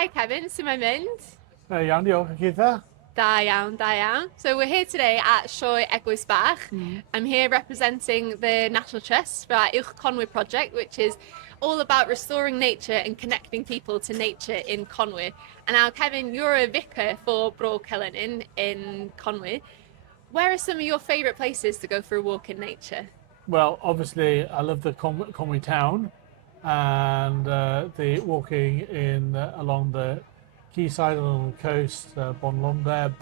Hi Kevin, sy'n mynd? Iawn, diolch yn gyda. Da iawn, da iawn. So we're here today at SIOE EGLWYSBACH. I'm here representing the National Trust for our Conwy project, which is all about restoring nature and connecting people to nature in Conwy. And now Kevin, you're a vicar for Bro Celynnin in Conwy. Where are some of your favourite places to go for a walk in nature? Well, obviously, I love the Conwy town and the walking in along the quayside, along the coast, Bon Lombeb,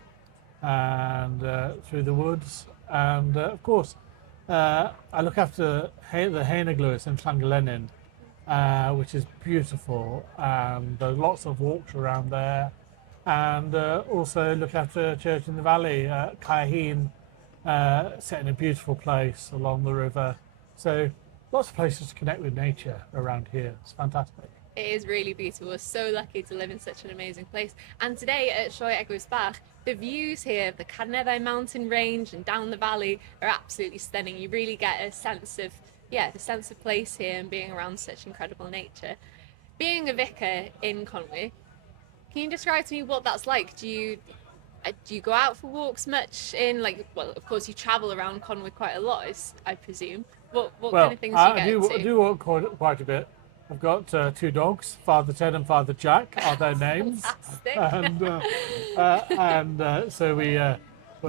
and through the woods. And of course, I look after the Hen Eglwys in Llangollennin, which is beautiful, and there's lots of walks around there. And also look after a church in the valley, Caerhun, set in a beautiful place along the river. So lots of places to connect with nature around here. It's fantastic. It is really beautiful. We're so lucky to live in such an amazing place. And today at SIOE EGLWYSBACH, the views here of the Carneddau mountain range and down the valley are absolutely stunning. You really get a sense of, the sense of place here and being around such incredible nature. Being a vicar in Conwy, can you describe to me what that's like? Do you go out for walks much in, well, of course you travel around Conwy quite a lot, I presume. What kind Well, of things do you I get do, I into? do walk quite a bit. I've got two dogs, Father Ted and Father Jack are their names. Fantastic. And so we're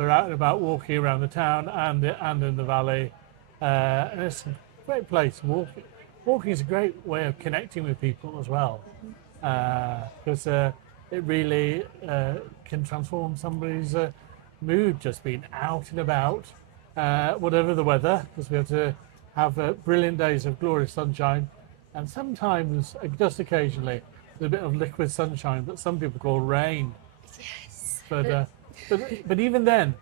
out and about walking around the town and in the valley. And it's a great place. Walking is a great way of connecting with people as well, because it really can transform somebody's mood just being out and about, whatever the weather, because we have to have brilliant days of glorious sunshine, and sometimes, just occasionally, there's a bit of liquid sunshine that some people call rain. Yes. But even then,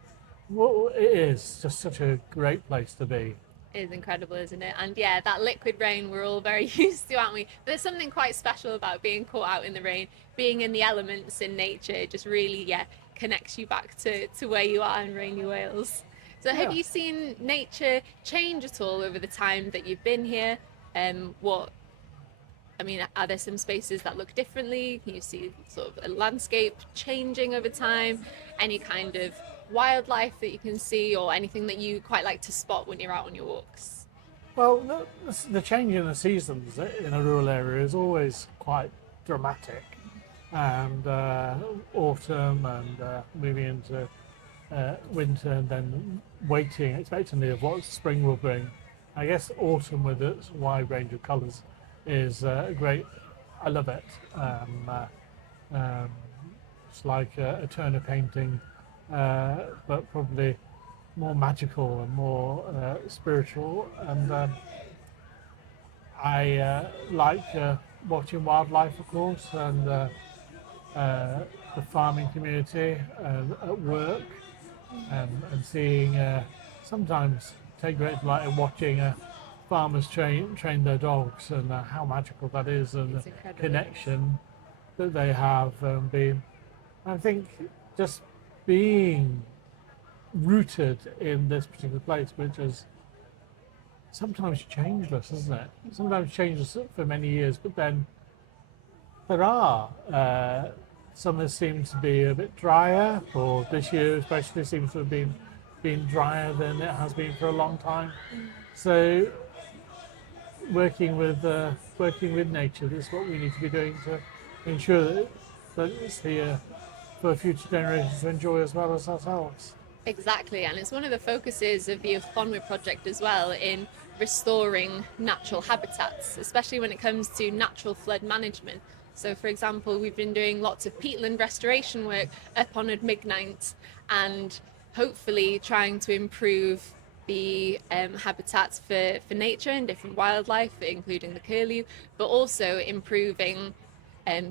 well, it is just such a great place to be. Is incredible, isn't it? And yeah, that liquid rain we're all very used to, aren't we? But there's something quite special about being caught out in the rain, being in the elements in nature. It just really, connects you back to where you are in rainy Wales. So have Yeah. you seen nature change at all over the time that you've been here? Are there some spaces that look differently? Can you see sort of a landscape changing over time? Any kind of wildlife that you can see, or anything that you quite like to spot when you're out on your walks? Well, the change in the seasons in a rural area is always quite dramatic, and autumn and moving into winter, and then waiting expectantly of what spring will bring. I guess autumn with its wide range of colours is great. I love it. It's like a Turner painting, but probably more magical and more spiritual. And I like watching wildlife, of course, and the farming community at work, and seeing sometimes take great delight in watching farmers train their dogs, and how magical that is, and It's the incredible. connection that they have been. I think just being rooted in this particular place, which is sometimes changeless, isn't it? Sometimes changeless for many years, but then there are summers seem to be a bit drier, or this year especially seems to have been drier than it has been for a long time. So working with nature is what we need to be doing to ensure that it's here for future generations to enjoy as well as ourselves. Exactly, and it's one of the focuses of the Conwy project as well, in restoring natural habitats, especially when it comes to natural flood management. So, for example, we've been doing lots of peatland restoration work up on Ydmignaint, and hopefully trying to improve the habitats for nature and different wildlife, including the curlew, but also improving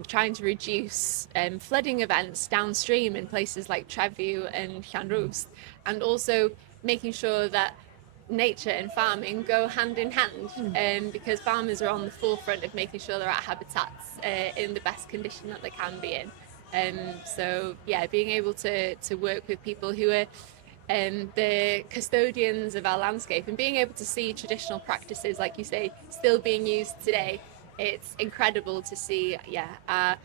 trying to reduce flooding events downstream in places like Trefu and Llanrwst, and also making sure that nature and farming go hand in hand, because farmers are on the forefront of making sure they're at habitats in the best condition that they can be in. Being able to work with people who are the custodians of our landscape, and being able to see traditional practices, like you say, still being used today, it's incredible to see, our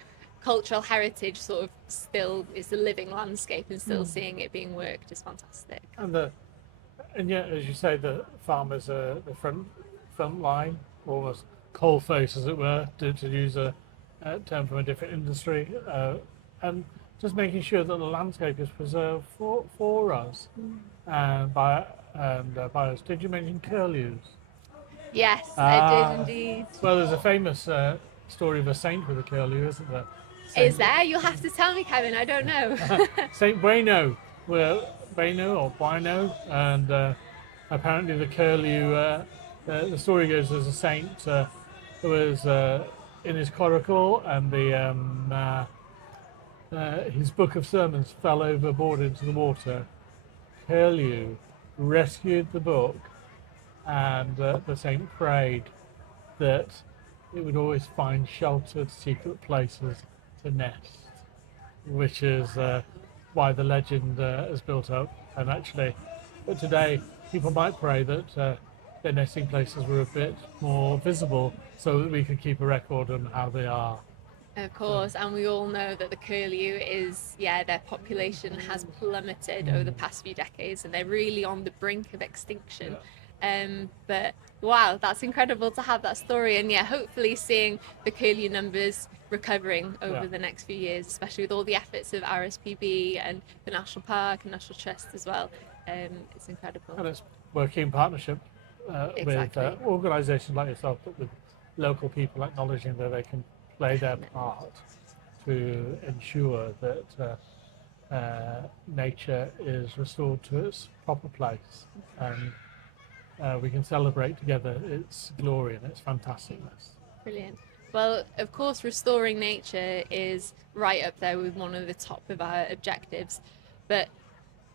cultural heritage sort of still is a living landscape, and still seeing it being worked is fantastic. And yet, as you say, the farmers are the front line, almost coal face, as it were, to use a term from a different industry, and just making sure that the landscape is preserved for us and by us. Did you mention curlews? Yes, I did indeed. Well, there's a famous story of a saint with a curlew, isn't there? Is there? You'll have to tell me, Kevin. I don't know. Saint Bueno, Bueno or Bueno, and apparently the curlew. The story goes there's a saint who was in his coracle, and his book of sermons fell overboard into the water. Curlew rescued the book, and the saint prayed that it would always find sheltered, secret places to nest, which is why the legend is built up. And actually, but today people might pray that their nesting places were a bit more visible, so that we can keep a record on how they are. Of course, and we all know that the curlew is, their population has plummeted over the past few decades, and they're really on the brink of extinction. But wow, that's incredible to have that story, and hopefully seeing the curlew numbers recovering over the next few years, especially with all the efforts of RSPB and the National Park and National Trust as well. It's incredible. And it's working in partnership with organisations like yourself, but with local people acknowledging that they can play their part to ensure that nature is restored to its proper place, and we can celebrate together its glory and its fantasticness. Brilliant. Well, of course, restoring nature is right up there with one of the top of our objectives, but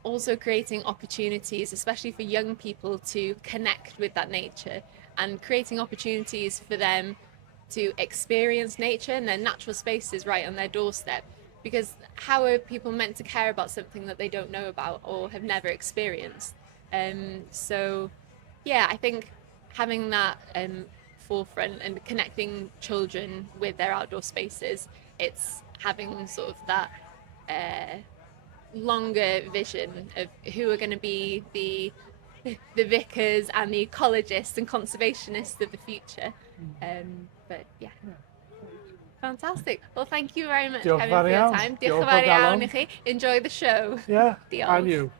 also creating opportunities, especially for young people, to connect with that nature, and creating opportunities for them to experience nature and their natural spaces right on their doorstep. Because how are people meant to care about something that they don't know about or have never experienced? So I think having that forefront and connecting children with their outdoor spaces, it's having sort of that longer vision of who are going to be the vicars and the ecologists and conservationists of the future. But fantastic. Well, thank you very much, Kevin, for your time. Diolch yn fawr iawn i chi. Enjoy the show. Yeah, Diolch. and you.